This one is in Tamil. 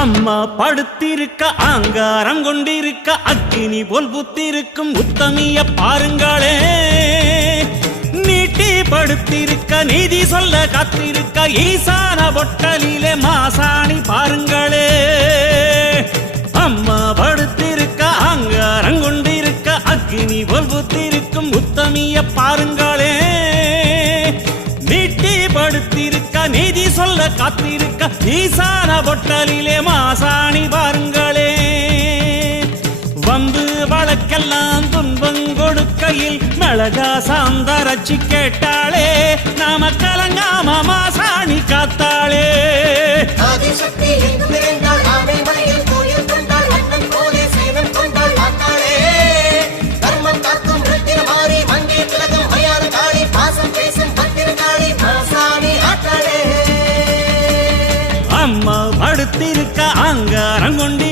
அம்மா படுத்திருக்க ஆங்காரம் கொண்டிருக்க அக்கினி போல் புத்திருக்கும் உத்தமிய பாருங்களே. நீட்டி படுத்திருக்க நீதி சொல்ல காத்திருக்க ஈசான பொட்டலிலே மாசாணி பாருங்களே. அம்மா படுத்திருக்க ஆங்காரம் கொண்டிருக்க அக்கினி போல் புத்திருக்கும் உத்தமிய பாருங்களே. நீட்டி படுத்திருக்க நீதி சொல்ல காத்திருக்க ஈசான பொட்டலிலே மாசாணி பாருங்களே. வந்து வழக்கெல்லாம் துன்பம் கொடுக்கையில் மிளகா சாந்தரச்சி கேட்டாளே. நாம கலங்காம மாசாணி காத்தாளே. அம்மா படுத்திருக்க ஆங்காரம் கொண்டு